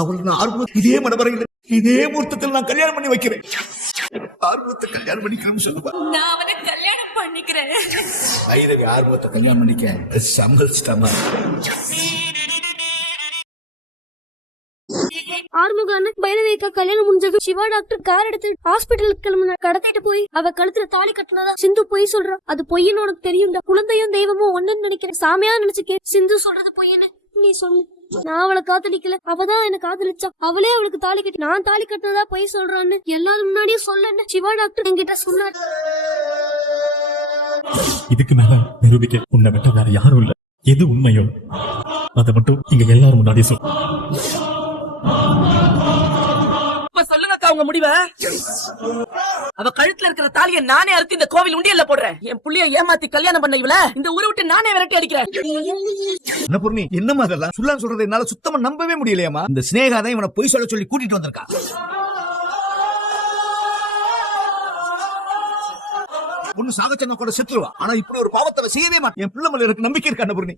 அவள் நான் ஆர்வம் இதே மனவரையில் இதே முகூர்த்தத்தில் நான் கல்யாணம் பண்ணி வைக்கிறேன். ஆர்வத்தை கல்யாணம் பண்ணிக்கிறேன்னு சொல்லுவா. நான் அவனை கல்யாணம் பண்ணிக்கிறேன். ஐரவி ஆர்வத்தை கல்யாணம் பண்ணிக்க சம்மதிச்சிட்டாமா. ஆறுமுக பைரவேக்கா கல்யாணம் முடிஞ்சது. சிவா டாக்டர் கார் எடுத்து ஹாஸ்பிட்டலுக்கு கிளம்புனா. கடத்திட்டு போய் அவ கழுத்துல தாலி கட்டினதா சிந்து பொய் சொல்றா. அது பொய்ன்னு உனக்கு தெரியும். குழந்தையும் தெய்வமும் ஒண்ணுன்னு நினைக்கிறேன். சாமியா நினைச்சுக்கேன். சிந்து சொல்றது பொய்ன்னு நீ சொல்லு. நான் அவளை காதலிக்கல, அவதான் என்ன காதலிச்சா. அவளே அவளுக்கு தாலி கட்டி நான் தாலி கட்டினதா பொய் சொல்றான்னு எல்லாரும் முன்னாடியும் சொல்லன்னு சிவா டாக்டர் என்கிட்ட சொன்னார். இதுக்கு மேல நிரூபிக்க உன்னை விட்ட வேற யாரும் இல்ல. எது உண்மையோ அதை மட்டும் இங்க எல்லாரும் முன்னாடி சொல்ல. சொல்லுங்கக்கா உங்க முடிவை. அவ கழுத்துல இருக்கிற தாலியை நானே அறுத்து இந்த கோவில் உண்டியல்ல போடுறேன். என் புள்ளிய ஏமாத்தி கல்யாணம் பண்ண இவள இந்த ஊரை விட்டு நானே விரட்டி அடிக்கிறேன். என்ன பொண்ணு என்னமா அதெல்லாம் சொல்லான்னு சொல்றது என்னால சுத்தமா நம்பவே முடியலையாமா. இந்த ஸ்னேகா தான் இவனை பொய் சொல்ல சொல்லி கூட்டிட்டு வந்திருக்கா. பொண்ணு சாகச்சன கூட செத்துருவா. ஆனா இப்படி ஒரு பாவத்தை செய்யவே மாட்டேன். என் பிள்ளை மேல எனக்கு நம்பிக்கை இருக்கா பொண்ணு.